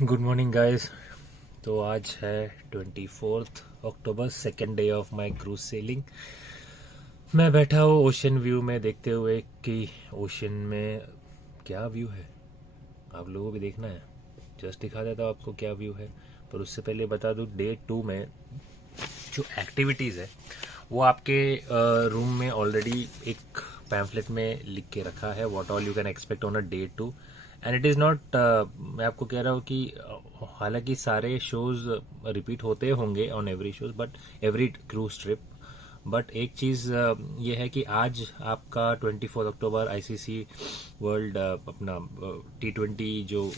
Good morning guys. तो आज है 24 October, second day of my cruise sailing. मैं बैठा हूँ ओशन व्यू में देखते हुए कि ओशन में क्या व्यू है, आप लोगों को भी देखना है। जस्ट दिखा देता हूँ आपको क्या व्यू है, पर उससे पहले बता दूँ डे 2 में जो एक्टिविटीज़ है वो आपके रूम में ऑलरेडी एक पैम्फलेट में लिख के रखा है, what all you can expect on a day 2। And it is not, मैं आपको कह रहा हूँ कि हालांकि सारे शोज रिपीट होते होंगे on every shows, but every cruise trip. But एक चीज़ ये है कि आज आपका 24 अक्टूबर आईसीसी वर्ल्ड अपना T20 जो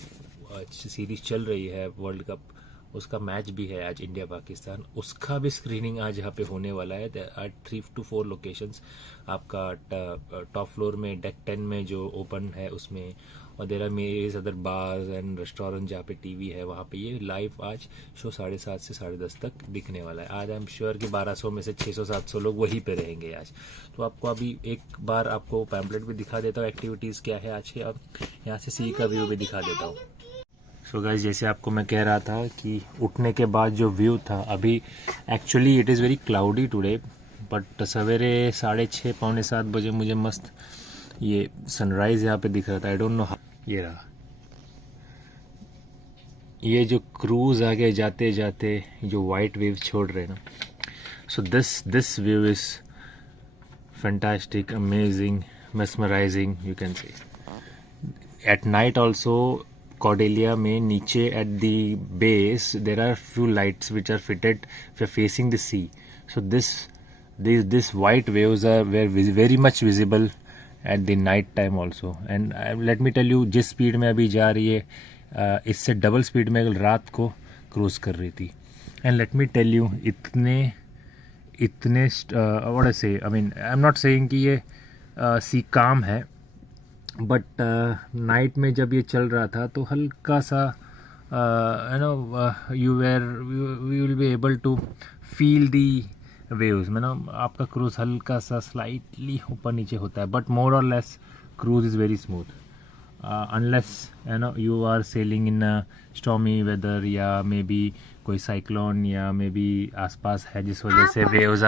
सीरीज चल रही है वर्ल्ड कप, उसका मैच भी है आज इंडिया पाकिस्तान, उसका भी स्क्रीनिंग आज यहाँ पे होने वाला है एट 3 to 4 लोकेशंस। आपका टॉप फ्लोर में डेक 10 में जो ओपन है उसमें, और देर आर मेरीज अदर बार्स एंड रेस्टोरेंट जहाँ पे टीवी है वहाँ पे ये लाइव आज शो 7:30 से 10:30 तक दिखने वाला है। आज आई एम श्योर कि 1200 में से 600-700 लोग वहीं पे रहेंगे आज। तो आपको अभी एक बार आपको पैम्पलेट भी दिखा देता हूँ एक्टिविटीज़ क्या है आज के, अब यहाँ से सी का व्यू भी दिखा देता हूँ। सो गाइस, जैसे आपको मैं कह रहा था कि उठने के बाद जो व्यू था, अभी actually it is very cloudy today, but सवेरे 6:30 पौने 7 बजे मुझे मस्त ये सनराइज यहाँ पे दिख रहा था। आई डोंट नो, ये रहा, ये जो क्रूज आगे जाते जाते जो वाइट वेव छोड़ रहे हैं ना, so this view is fantastic, amazing, mesmerizing, you can say. At night also, Cordelia में नीचे at the base there are few lights which are fitted facing the sea. So this white waves are very much visible at the night time also. And let me tell you, जिस speed में अभी जा रही है इससे double speed में रात को क्रूज कर रही थी। And let me tell you, इतने what I say, I mean I am not saying कि ये सी काम है, बट नाइट में जब ये चल रहा था तो हल्का सा you know you will be able to feel the waves, मतलब आपका क्रूज हल्का सा स्लाइटली ऊपर नीचे होता है, बट मोर और less cruise is very smooth, unless you know you are sailing in stormy weather, या मे बी कोई साइक्लोन, या मे बी आसपास है जिस वजह से waves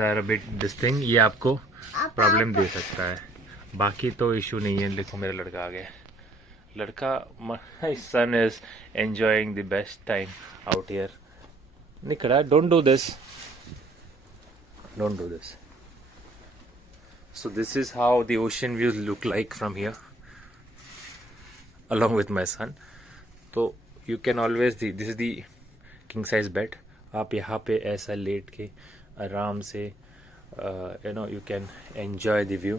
are a bit this thing, ये आपको प्रॉब्लम दे सकता है। बाकी तो इशू नहीं है। देखो मेरा लड़का आ गया, लड़का, my son is enjoying the best time out here. निकड़ा, don't do this. So this is how the ocean views look like from here along with my son. तो you can always, this is the king size bed, आप यहाँ पे ऐसा late के आराम से you know you can enjoy the view.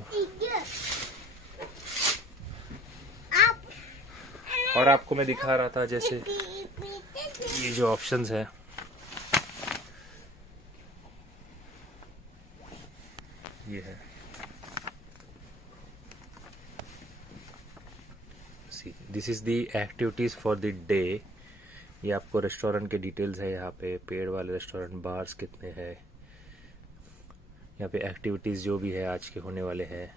और आपको मैं दिखा रहा था जैसे ये जो ऑप्शंस है, ये है, this is the activities for the day. ये आपको रेस्टोरेंट के डिटेल्स है, यहाँ पे पेड़ वाले रेस्टोरेंट, बार्स कितने हैं, यहाँ पे एक्टिविटीज जो भी है आज के होने वाले हैं,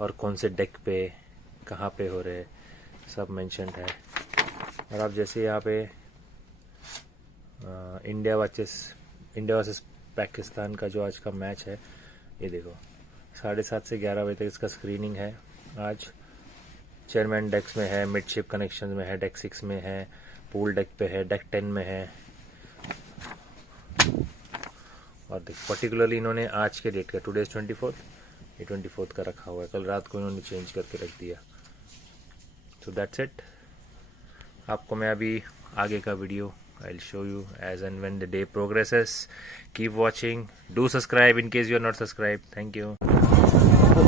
और कौन से डेक पे कहाँ पे हो रहे सब मेंशन्ड है। और आप जैसे यहाँ पे इंडिया वर्सेस पाकिस्तान का जो आज का मैच है, ये देखो 7:30 से 11 बजे तक इसका स्क्रीनिंग है आज। चेयरमैन डेक्स में है, मिडशिप कनेक्शन में है, डेक 6 में है, पूल डेक पे है, डेक 10 में है। और देख, पर्टिकुलरली इन्होंने आज के डेट का, टुडे 24th, ये 24th का रखा हुआ है, कल रात को इन्होंने चेंज करके रख दिया। So that's it. आपको मैं अभी आगे का video I'll show you as and when the day progresses. Keep watching. Do subscribe in case you are not subscribed. Thank you.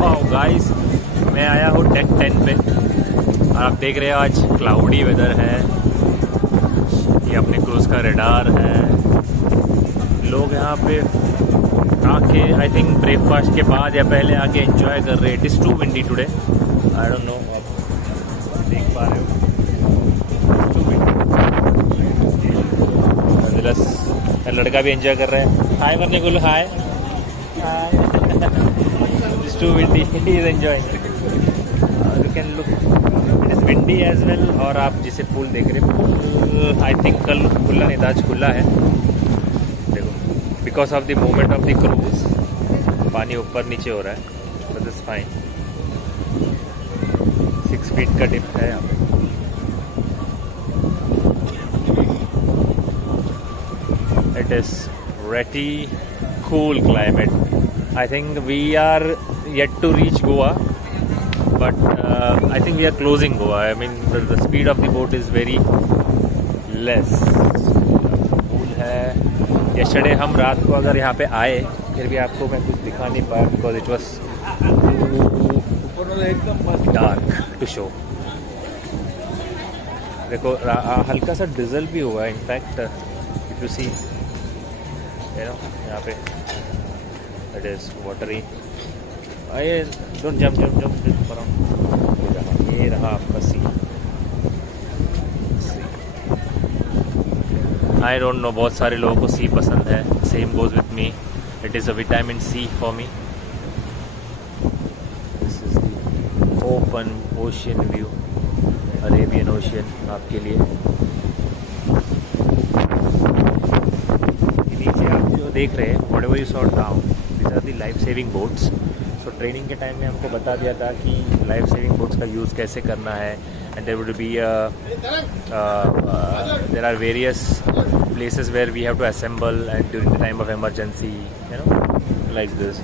Wow guys, मैं आया हूँ डेक 10 पे, और आप देख रहे हो आज क्लाउडी वेदर है। ये अपने क्रूज का रेडार है। लोग यहाँ पे आके आई थिंक ब्रेकफास्ट के बाद या पहले आके एंजॉय कर रहे हैं। It is too windy today, I don't know, आप देख पा रहे हो, लड़का भी एंजॉय कर रहे हैं। हाय करने को, hi hi. It's too windy, he is enjoying. You can look, it is windy as well. और आप जिस से पूल देख रहे हैं। पूल आई थिंक कल खुला नहीं था, आज खुला है। देखो, because of the movement of the cruise पानी ऊपर नीचे हो रहा है, बट इट्स फाइन। 6 फीट का डिप है यहाँ पे। It is pretty cool climate. I think we are yet to reach Goa, but I think we are closing Goa. I mean the speed of the boat is very less. Cool है। Yesterday हम रात को अगर यहाँ पे आए फिर भी आपको मैं कुछ दिखा नहीं पाया because it was too dark to show. देखो हल्का सा डिजल भी हुआ है, इनफैक्ट if you see यहाँ पे it is watery. Don't jump ये रहा आपका सी। आई डोंट नो, बहुत सारे लोगों को सी पसंद है। Same goes with me, it is a vitamin sea for me. This is the open ocean view, Arabian ocean आपके लिए। देख रहे हैं whatever you saw down, this are the life saving boats. So training के time में हमको बता दिया था कि लाइफ सेविंग बोट्स का यूज़ कैसे करना है। And there would be there are various places where we have to assemble and during the time of emergency, you know, like this.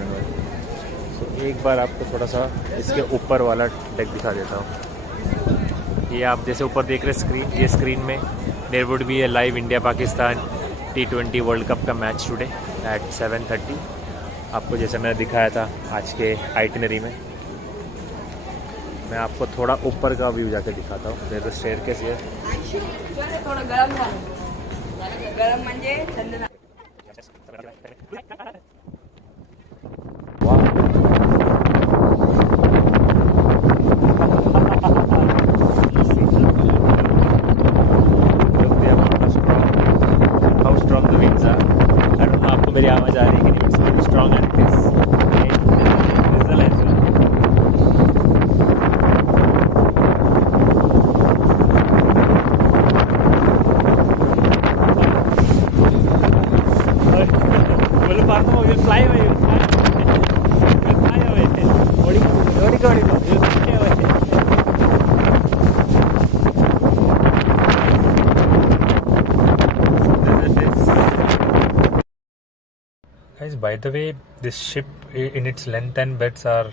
So एक बार आपको थोड़ा सा इसके ऊपर वाला डेक दिखा देता हूँ। ये आप जैसे ऊपर देख रहे स्क्रीन, ये स्क्रीन में there would be a live India Pakistan T20 world cup का मैच टुडे एट 7:30। आपको जैसे मैंने दिखाया था आज के आइटिनरी में, मैं आपको थोड़ा ऊपर का व्यू जाके दिखाता हूँ। There is a staircase here. थोड़ा गरम म्हणजे थंड ना। मेरी आवाज़ आ रही है कि नहीं? Strong and Guys, by the way, this ship in its length and breadth are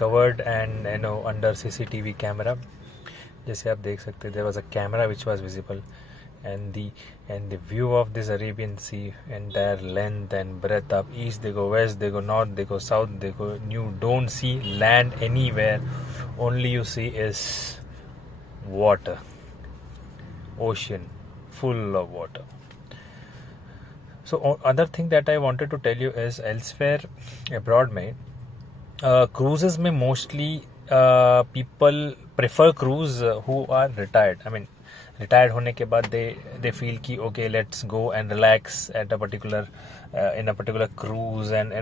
covered and under CCTV camera. जैसे आप देख सकते हैं, there was a camera which was visible, and the view of this Arabian Sea, entire length and breadth, up east they go, west they go, north they go, south they go. You don't see land anywhere. Only you see is water, ocean full of water. So other thing that I wanted to tell you is elsewhere abroad में cruises में mostly people prefer cruise who are retired. I mean retired होने के बाद they feel कि okay, let's go and relax at a particular in a particular cruise and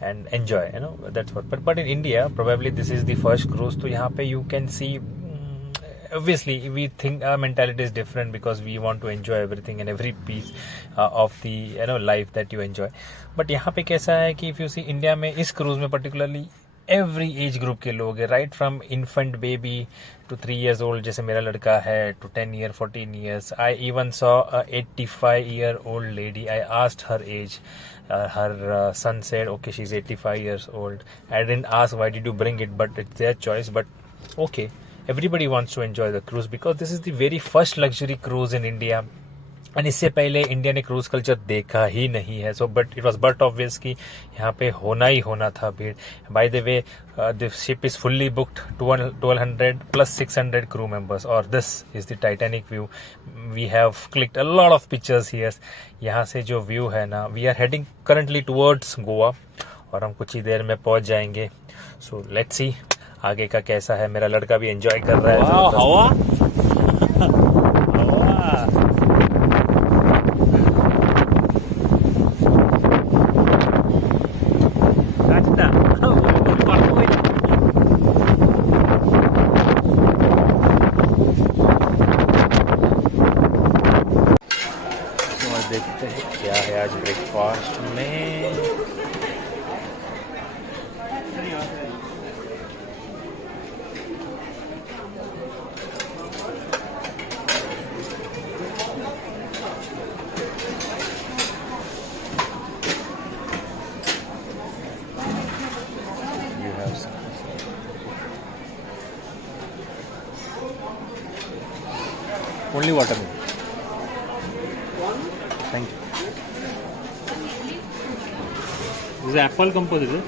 and enjoy, that's what. But in India probably this is the first cruise, तो यहाँ पे you can see. Obviously we think our mentality is different because we want to enjoy everything and every piece of the life that you enjoy. But यहाँ पे कैसा है कि if you see India में इस cruise में particularly every age group के लोग हैं, right from infant baby to 3 years old जैसे मेरा लड़का है, to 10 year 14 years. I even saw a 85-year-old lady. I asked her age. Her son said okay, she's 85 years old. I didn't ask why did you bring it, but it's their choice. But okay, everybody wants to enjoy the cruise because this is the very first luxury cruise in India. And इससे पहले India ने cruise culture देखा ही नहीं है. So but it was but obvious कि यहाँ पे होना ही होना था भीड़. By the way the ship is fully booked, 1200 plus 600 crew members. और this is the Titanic view. We have clicked a lot of pictures here. यहाँ से जो व्यू है ना, we are heading currently towards Goa और हम कुछ ही देर में पहुंच जाएंगे. सो लेट्स सी आगे का कैसा है. मेरा लड़का भी एंजॉय कर रहा है. हवा ब्रेकफास्ट में you have some. Only watermelon. Thank you. This is apple compote, is it?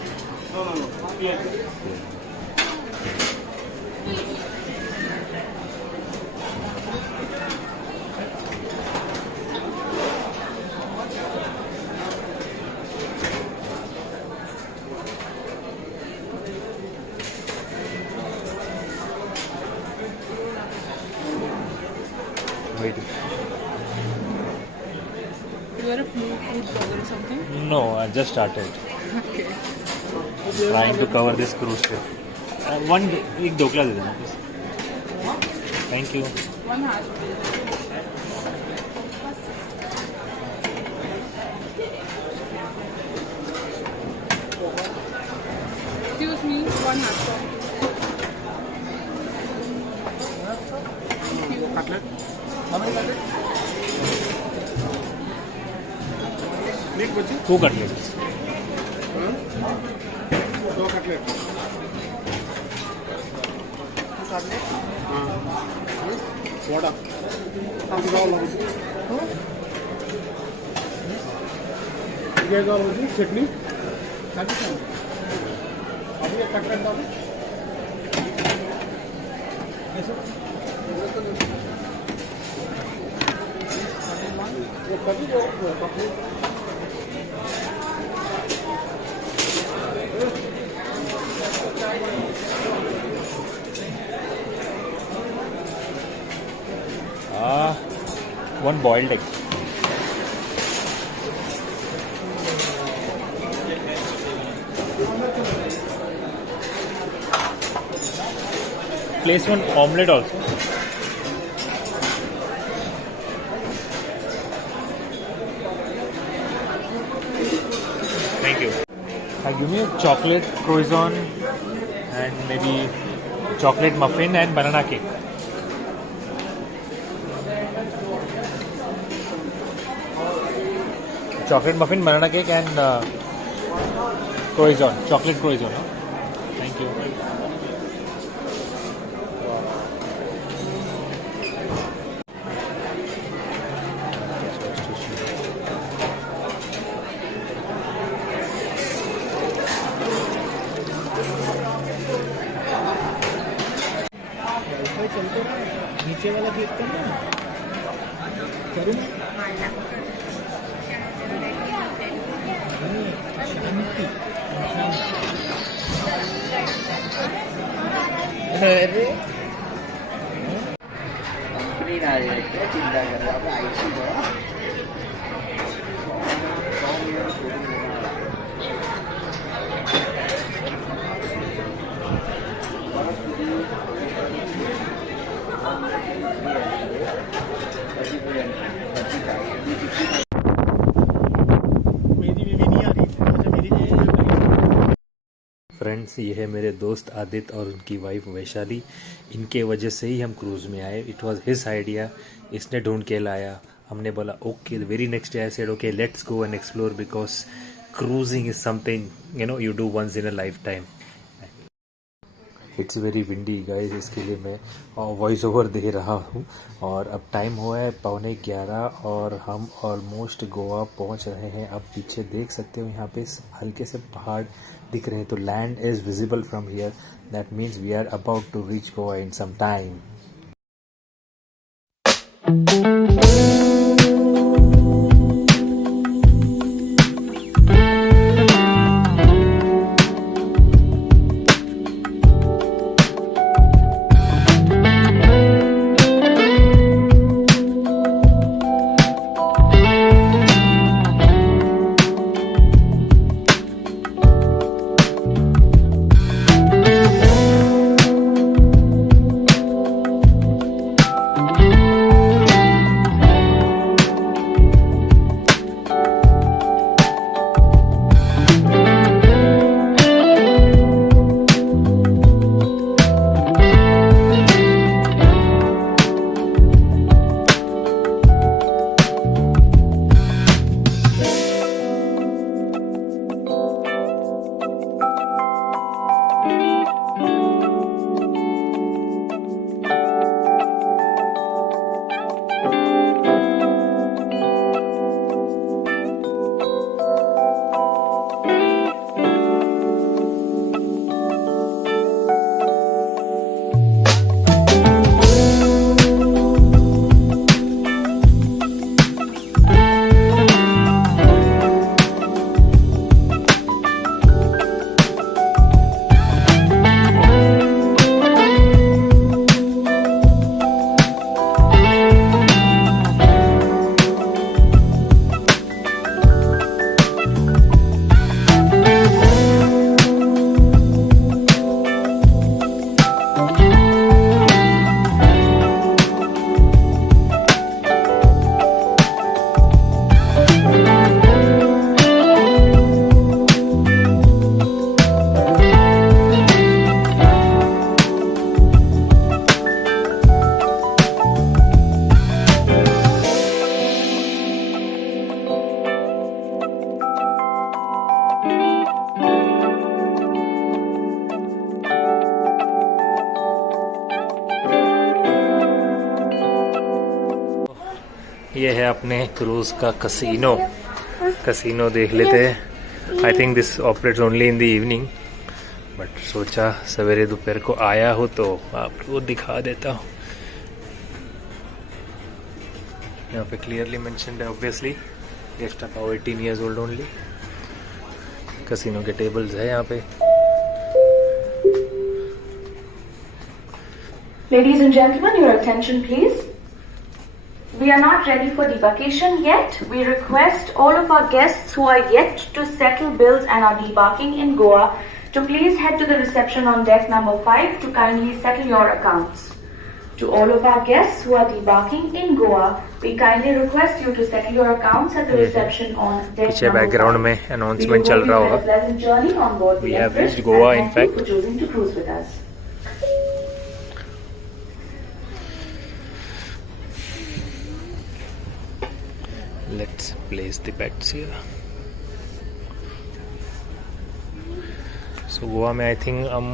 Wait. You are a food blogger or something? No, I just started Okay. trying to cover this cruise trip. एक ढोकला दे देना please. Thank you. One hash please. Excuse me, one hash brown. Thank you. Cutlet? How many cutlet? Make bhaji? 2 cutlets. दो cutlet. Vada. किती गावला बजी? किती गावला बजी? चटणी? खाली सांग. अभी एक cutlet डालो. ऐसे? वो कभी जो कपड़े One boiled egg. Place one omelette also. Thank you. Give me a chocolate croissant and maybe chocolate muffin and banana cake. Chocolate muffin, banana cake and croissant, chocolate croissant. Huh? Thank you. नीचे वाला click करना करूँ शांति अरे company ना चिंता कर रहा है आईसी बड़ा फ्रेंड्स, ये है मेरे दोस्त आदित्य और उनकी वाइफ वैशाली. इनके वजह से ही हम क्रूज़ में आए. It was his idea. इसने ढूंढ के लाया. हमने बोला okay. The very next day I said okay let's go and explore because cruising is something you do once in a lifetime. It's very windy guys. इसके लिए मैं voice over दे रहा हूँ. और अब टाइम हुआ है 11:15 और हम ऑलमोस्ट गोवा पहुँच रहे हैं. अब पीछे देख सकते हो यहाँ पे हल्के से पहाड़ दिख रहे हैं. तो land is visible from here. That means we are about to reach Goa in some time. ये है अपने क्रूज का कसिनो। कसिनो देख लेते हैं। I think this operates only in the evening, but सोचा सवेरे दोपहर को आया हो तो आपको दिखा देता हूँ। यहाँ पे क्लियरली मेंशन्ड है obviously guest above 18 years old ओनली। कसिनो के टेबल्स है यहाँ पे। Ladies and gentlemen, your attention please. We are not ready for debarkation yet. We request all of our guests who are yet to settle bills and are debarking in Goa to please head to the reception on deck number 5 to kindly settle your accounts. To all of our guests who are debarking in Goa, we kindly request you to settle your accounts at the reception on deck पीछे number 5. Background में announcement चल रहा होगा। Pleasant journey on board We the have Everest reached Goa, and in thank you fact. for choosing to cruise with us. Let's place the bets here. So Goa में I think हम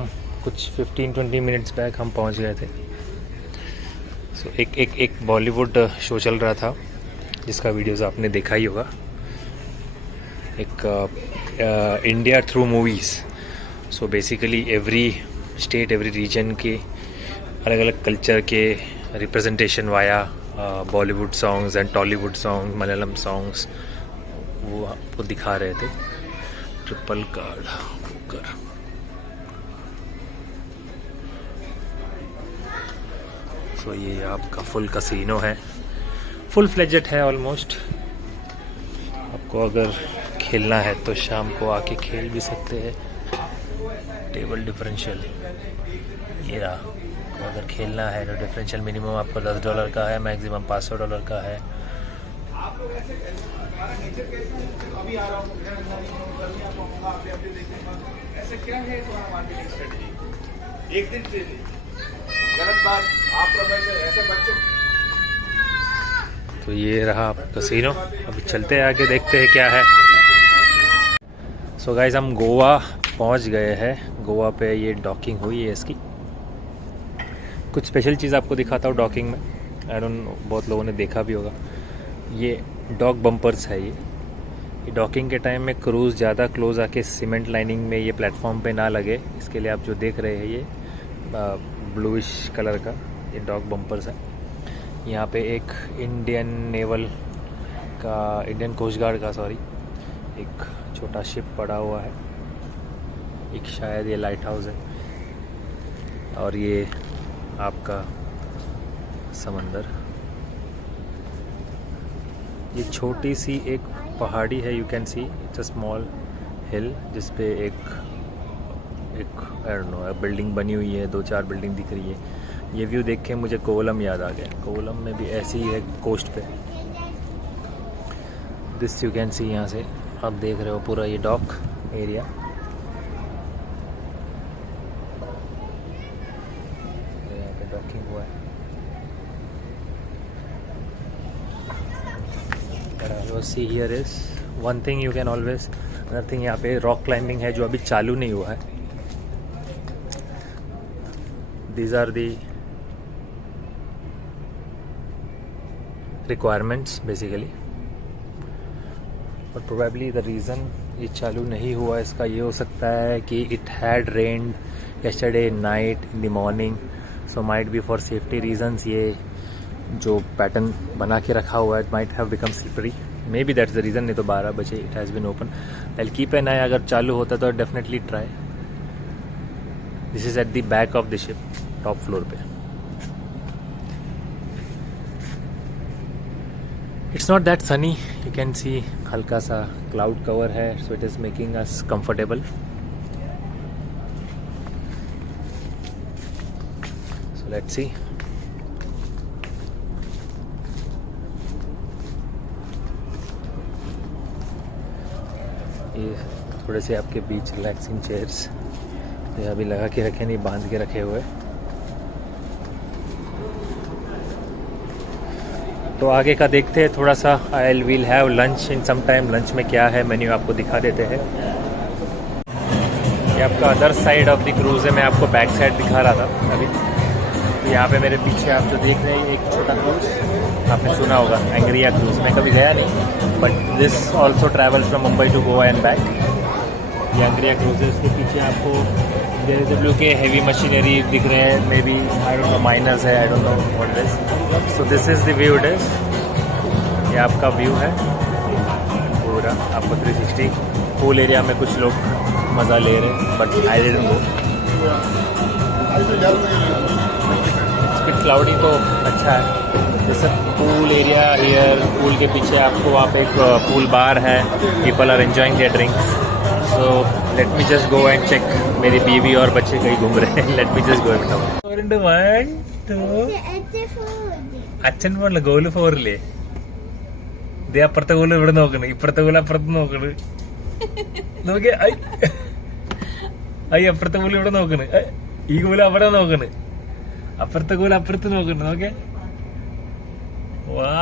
कुछ 15-20 minutes back हम पहुंच गए थे। सो एक Bollywood show चल रहा था जिसका वीडियोस आपने देखा ही होगा। एक India through movies. So basically every state every region के अलग अलग कल्चर के representation via Bollywood songs and Tollywood song, Malayalam songs वो आपको दिखा रहे थे। Triple card poker. सो ये आपका फुल कसिनो है, फुल फ्लेजेड है ऑलमोस्ट। आपको अगर खेलना है तो शाम को आके खेल भी सकते हैं। टेबल डिफरेंशियल ये रहा। तो अगर खेलना है तो डिफरेंशियल मिनिमम आपको $10 का है, मैक्सिमम $500 का है। एक दिन से गलत बात आप प्रोफेसर ऐसे बच्चों। तो ये रहा कसिनो। अभी चलते हैं आगे, देखते हैं क्या है। सो गाइस हम गोवा पहुंच गए हैं। गोवा पे ये डॉकिंग हुई है इसकी। कुछ स्पेशल चीज़ आपको दिखाता हूँ डॉकिंग में। आई डोंट नो बहुत लोगों ने देखा भी होगा। ये डॉक बम्पर्स है। ये डॉकिंग के टाइम में क्रूज़ ज़्यादा क्लोज आके सीमेंट लाइनिंग में ये प्लेटफॉर्म पे ना लगे, इसके लिए आप जो देख रहे हैं ये ब्लूइश कलर का ये डॉक बम्पर्स है। यहाँ पे एक इंडियन नेवल का, इंडियन कोस्ट गार्ड का सॉरी, एक छोटा शिप पड़ा हुआ है। एक शायद ये लाइट हाउस है। और ये आपका समंदर। ये छोटी सी एक पहाड़ी है, you can see it's a small hill जिस पे एक आई डोंट नो बिल्डिंग बनी हुई है। 2-4 बिल्डिंग दिख रही है। ये व्यू देख के मुझे कोवलम याद आ गया। कोवलम में भी ऐसी ही है कोस्ट पे। दिस यू कैन सी, यहाँ से आप देख रहे हो पूरा ये डॉक एरिया। यहाँ पे डॉकिंग हुआ है। See here is one thing you can always, another thing यहाँ पे रॉक क्लाइंबिंग है जो अभी चालू नहीं हुआ है। These are the requirements basically. But probably the reason ये चालू नहीं हुआ इसका ये हो सकता है कि it had rained yesterday night in the morning, so might be for safety reasons ये जो पैटर्न बना के रखा हुआ है it might have become slippery. May be that's the reason. नहीं तो 12 बजे it has been open. I keep an eye, अगर चालू होता तो definitely try. This is at the back of the ship, top floor पे। It's not that sunny, you can सी हल्का सा क्लाउड कवर है, so it is making us comfortable. So let's see. ये थोड़े से आपके बीच रिलैक्सिंग चेयर्स ये अभी लगा के रखे नहीं, बांध के रखे हुए। तो आगे का देखते हैं थोड़ा सा। I will have lunch in some time. Lunch में क्या है मेन्यू आपको दिखा देते हैं। ये आपका other side of the cruise है। मैं आपको बैक साइड दिखा रहा था अभी। तो यहाँ पे मेरे पीछे आप जो देख रहे हैं एक छोटा क्रूज आपने सुना होगा एंग्रिया क्रूज, मैं कभी गया नहीं, but this also travels from Mumbai to Goa and back. ये एंग्रिया क्रूज है, उसके पीछे आपको JSW के हैवी मशीनरी दिख रहे हैं, may be I don't know miners है, I don't know what it is. So this is the view it is, ये आपका व्यू है पूरा, आपको 360 पूल एरिया में कुछ लोग मज़ा ले रहे हैं, but I didn't go. It's cloudy तो अच्छा है, जैसे पूल एरिया हियर, पूल के पीछे आपको वहाँ पे एक पूल बार है, people are enjoying their drinks. So let me just go and check, मेरी बीवी और बच्चे कहीं घूम रहे हैं, let me just go and അച്ഛൻ പോണില്ല, ഗോല് ഫോറില്ലേ, ഇതേ അപ്പുറത്തെ ഗോല് ഇവിടെ നോക്കണ്, ഇപ്പുറത്തെ ഗോല് അപ്പുറത്ത് നോക്കണ്, നോക്കിയ ഐ അപ്പുറത്തെ ഗോല് ഇവിടെ നോക്കണ്, ഈ ഗോല് അവിടെ നോക്കണ്, അപ്പുറത്തെ ഗോല് അപ്പുറത്ത് നോക്കണ്, നോക്കേ വാ